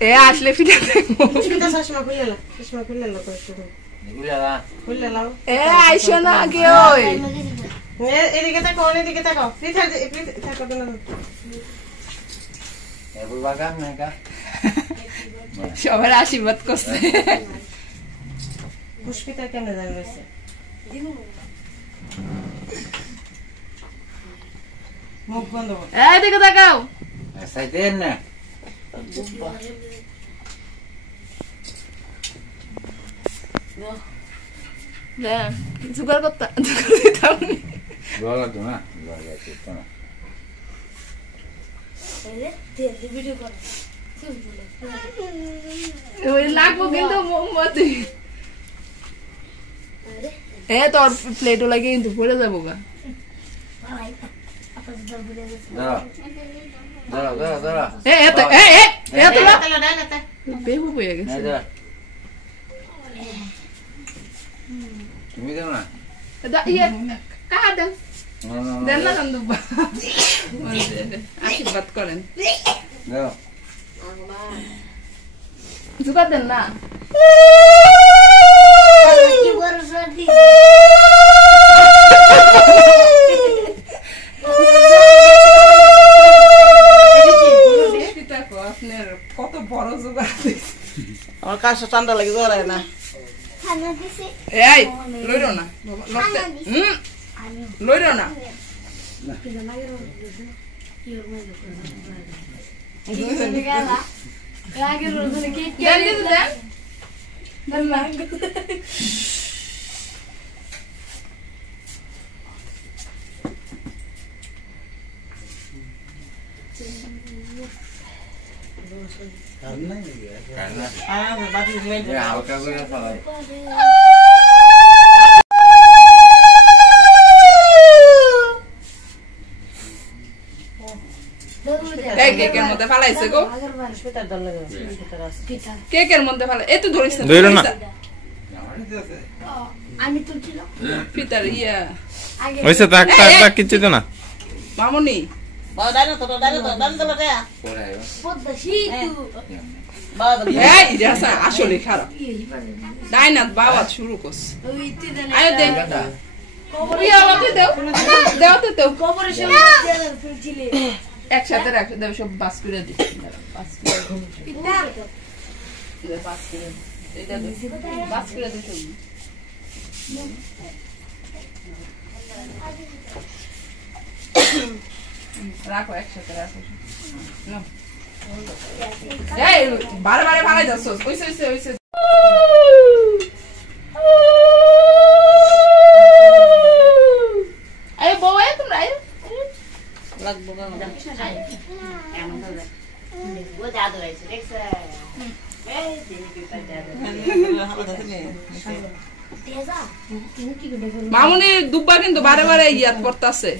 এ আসলে ফিরে দেখবো পুষ্পিতা চশমা খুলে লো খুলে লাও এ আইসো না আগে ওই এদিকে তাকাও থাকো না সবার আশীর্বাদ করছে পুষ্পিতা কেমনে জানি রয়েছে মুখ বন্ধ এদিকে তাকাও সাইতেন না জোগাড় করতে ভালো লাগতো না ভালো লাগতো না লাগবো কিন্তু মোমবাতি এ তোর প্লেটও লাগে কিন্তু পড়ে যাবো গা বেহু হয়ে গেছে তুমি দেও না কাহা দেন দেন না কান্দু আশীর্বাদ করেন দাও জোগাড় দেন না আপনার কত বড় জোগাড় আমার কাছে ঠান্ডা লাগে জোরে না এই লইরো না লইরো না হালকা করে ফেলাই কেকের মধ্যে ফালাইছে গো কেকের মধ্যে ফালাই এই তো ধরিস না আমি তুলছিলাম পিতার ইয়া হইছে তাক কিছু তো না মামুনি পদ্মা শীতু এই যাসা আসলে খারাপ ডাইনাত বাবা শুরু করছে ওই তুই জানিস আয় দে ইয়া বাবা দেও দেও তো দেও কবরের সামনে তুলছিলে একসাথে রাখ দেব সব বাস করে দি বাস করে বাস করে এটা দে বাস করে দে সব রাখো একসাথে রাখো না এই বারে বারে ভালো যাচ্ছো ওইসে এই বউ এই তোমরা লাগবো না এমন হবে ও জাদু হইছে দেখছ এই দিনে কি পাতে তেজা তুমি কি করে দেখো মামুনি দুব্বা কিন্তু বারে বারে ইয়াত পড়তাছে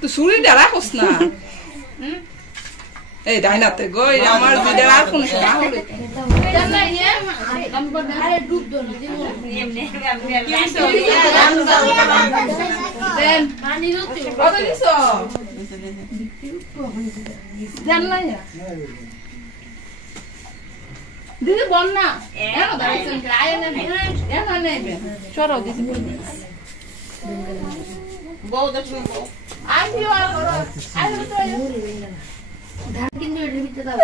তো সুরিটা রাখোস না এই ডাইনাতে গই আমার বিডার আর কোন সময় হলো জানা ইয়ে আরে ডুব দো এমনি দেন পানি দিতে কত দিছো জানা ইয়া দিদি বন্না এনো দাইছেন আয় না এনো নেবে চলো দিদি বউ দেখো আই দিও আর আই তো ধান কিন্তু এর ভিতরে দাও